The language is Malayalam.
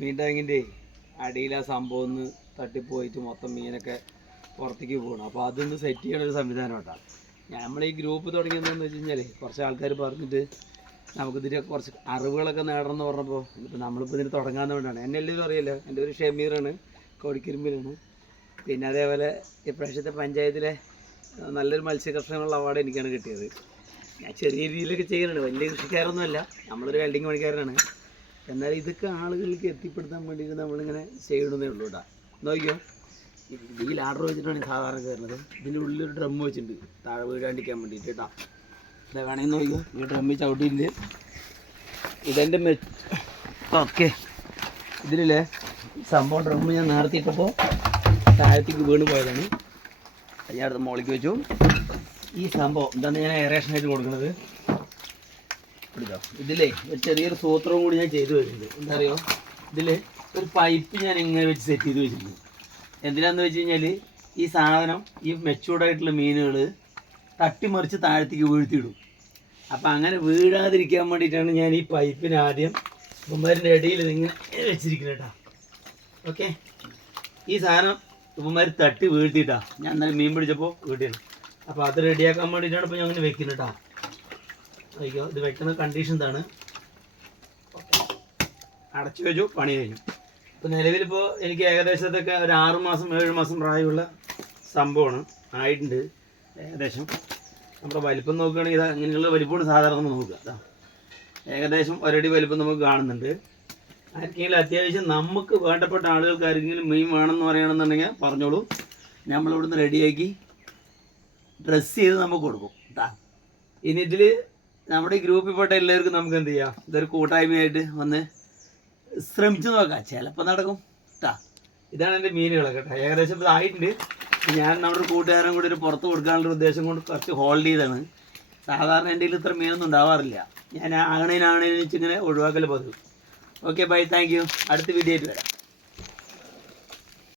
മീൻ ടാങ്കിൻ്റെ അടിയിൽ ആ സംഭവം ഒന്ന് തട്ടിപ്പോയിട്ട് മൊത്തം മീനൊക്കെ പുറത്തേക്ക് പോകണം. അപ്പോൾ അതൊന്ന് സെറ്റ് ചെയ്യണ ഒരു സംവിധാനം കേട്ടോ. നമ്മൾ ഈ ഗ്രൂപ്പ് തുടങ്ങിയതെന്ന് വെച്ച് കഴിഞ്ഞാൽ കുറച്ച് ആൾക്കാർ പറഞ്ഞിട്ട് നമുക്കിതിൻ്റെ കുറച്ച് അറിവുകളൊക്കെ നേടണം എന്ന് പറഞ്ഞപ്പോൾ ഇപ്പോൾ നമ്മളിപ്പോൾ ഇതിന് തുടങ്ങാൻ വേണ്ടിയാണ്. എന്നെ എല്ലാവരും അറിയില്ല, എൻ്റെ ഒരു ഷമീറാണ്, കോടിക്കുരുമ്പിലാണ്. പിന്നെ അതേപോലെ ഇപ്രാവശ്യത്തെ പഞ്ചായത്തിലെ നല്ലൊരു മത്സ്യകർഷകനുള്ള അവാർഡ് എനിക്കാണ് കിട്ടിയത്. ഞാൻ ചെറിയ രീതിയിലൊക്കെ ചെയ്യുന്നുണ്ട്, വലിയ കൃഷിക്കാരൊന്നുമല്ല, നമ്മളൊരു വെൽഡിങ് പണിക്കാരനാണ്. എന്നാൽ ഇതൊക്കെ ആളുകൾക്ക് എത്തിപ്പെടുത്താൻ വേണ്ടിയിട്ട് നമ്മളിങ്ങനെ ചെയ്യണമെന്നേ ഉള്ളൂ കേട്ടോ. നോക്കിയോ, ഈ ലാഡർ വെച്ചിട്ടാണ് സാധാരണ കയറുന്നത്. ഇതിൻ്റെ ഉള്ളിലൊരു ഡ്രം വെച്ചിട്ടുണ്ട് താഴെ വീഴാണ്ടിരിക്കാൻ വേണ്ടിയിട്ട് കേട്ടോ. ഇതാ വേണമെങ്കിൽ നോക്കിയോ, ഈ ഡ്രമ്മിൽ ചവിട്ടിയിട്ടുണ്ട്. ഇതെൻ്റെ ഓക്കെ. ഇതിലല്ലേ സംഭവം ഡ്രമ്മ് ഞാൻ നേരത്തെ ഇട്ടപ്പോൾ താഴത്തേക്ക് വീണ് പോയതാണ്. ഞാൻ അടുത്ത് മുകളിലേക്ക് വെച്ചു. ഈ സംഭവം എന്താണ് ഞാൻ എയറേഷനായിട്ട് കൊടുക്കുന്നത്. ഇതിലേ ഒരു ചെറിയൊരു സൂത്രവും കൂടി ഞാൻ ചെയ്തു വെച്ചിട്ടുണ്ട്. എന്താ അറിയോ, ഇതിൽ ഒരു പൈപ്പ് ഞാൻ ഇങ്ങനെ വെച്ച് സെറ്റ് ചെയ്ത് വെച്ചിട്ടുണ്ട്. എന്തിനാന്ന് വെച്ച് കഴിഞ്ഞാൽ ഈ സാധനം ഈ മെച്ചൂർഡായിട്ടുള്ള മീനുകൾ തട്ടിമറിച്ച് താഴത്തേക്ക് വീഴ്ത്തിയിടും. അപ്പം അങ്ങനെ വീഴാതിരിക്കാൻ വേണ്ടിയിട്ടാണ് ഞാൻ ഈ പൈപ്പിന് ആദ്യം ഉപ്പന്മാരിൻ്റെ ഇടയിൽ ഇതിങ്ങനെ വെച്ചിരിക്കുന്നത് കേട്ടോ. ഓക്കെ, ഈ സാധനം ഉപ്പന്മാർ തട്ടി വീഴ്ത്തിയിട്ടാണ് ഞാൻ എന്നാലും മീൻ പിടിച്ചപ്പോൾ വീട്ടിയാണ്. അപ്പോൾ അത് റെഡിയാക്കാൻ വേണ്ടിയിട്ടാണ് ഇപ്പോൾ ഞാൻ അങ്ങനെ വെക്കുന്നത് കേട്ടോ. അയ്യോ, ഇത് വെക്കുന്ന കണ്ടീഷൻ ഇതാണ്. അടച്ചു വെച്ചു, പണി കഴിഞ്ഞു. ഇപ്പോൾ നിലവിലിപ്പോൾ എനിക്ക് ഏകദേശത്തൊക്കെ ഒരു 6 മാസം 7 മാസം പ്രായമുള്ള സംഭവമാണ് ആയിട്ടുണ്ട് ഏകദേശം. നമ്മുടെ വലിപ്പം നോക്കുകയാണെങ്കിൽ ഇതാ ഇങ്ങനെയുള്ള വലിപ്പമാണ് സാധാരണ നമ്മൾ നോക്കുക. അതാ ഏകദേശം ഒരടി വലിപ്പം നമുക്ക് കാണുന്നുണ്ട്. ആർക്കെങ്കിലും അത്യാവശ്യം നമുക്ക് വേണ്ടപ്പെട്ട ആളുകൾക്ക് ആർക്കെങ്കിലും മീൻ വേണമെന്ന് പറയണമെന്നുണ്ടെങ്കിൽ പറഞ്ഞോളൂ, നമ്മളിവിടുന്ന് റെഡിയാക്കി ഡ്രസ്സ് ചെയ്ത് നമുക്ക് കൊടുക്കും കേട്ടോ. ഇനി ഇതിൽ നമ്മുടെ ഈ ഗ്രൂപ്പിൽപ്പെട്ട എല്ലാവർക്കും നമുക്ക് എന്ത് ചെയ്യാം, ഇതൊരു കൂട്ടായ്മയായിട്ട് വന്ന് ശ്രമിച്ചു നോക്കാം, ചിലപ്പോൾ നടക്കും കേട്ടോ. ഇതാണ് എൻ്റെ മീനുകളൊക്കെ കേട്ടോ. ഏകദേശം ഇത് ആയിട്ടുണ്ട്. ഞാൻ നമ്മുടെ കൂട്ടുകാരൻ കൂടി ഒരു പുറത്ത് കൊടുക്കാനുള്ള ഉദ്ദേശം കൊണ്ട് കുറച്ച് ഹോൾഡ് ചെയ്താണ്. സാധാരണ എൻ്റെ കയ്യിൽ ഇത്ര മീനൊന്നും ഉണ്ടാവാറില്ല. ഞാൻ ആണേനാണേന്ന് വെച്ചിങ്ങനെ ഒഴിവാക്കൽ പതിവ്. Okay bye, thank you. അടുത്ത വീഡിയോ ആയിട്ട് വരാം.